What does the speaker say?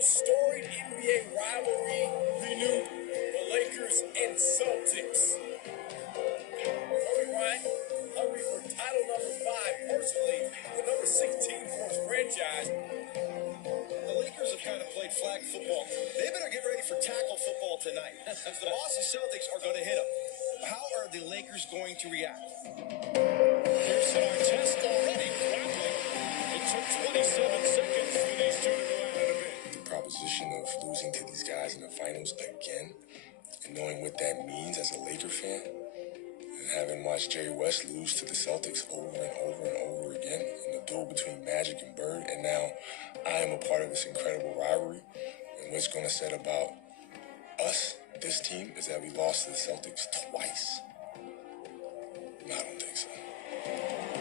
most storied NBA rivalry renewed, the Lakers and Celtics. Kobe Bryant, hungry for title number 5, personally, the number 16 for his franchise. The Lakers have kind of played flag football. They better get ready for tackle football tonight, because the Boston Celtics are going to hit them. How are the Lakers going to react? Here's our test already. Grappling. It took 27 seconds for these two to go out of it. The proposition of losing to these guys in the finals again, and knowing what that means as a Laker fan, and having watched Jerry West lose to the Celtics over and over and over again in the duel between Magic and Bird, and now I am a part of this incredible rivalry. And what's going to say about us, this team, is that we lost to the Celtics twice. No, I don't think so.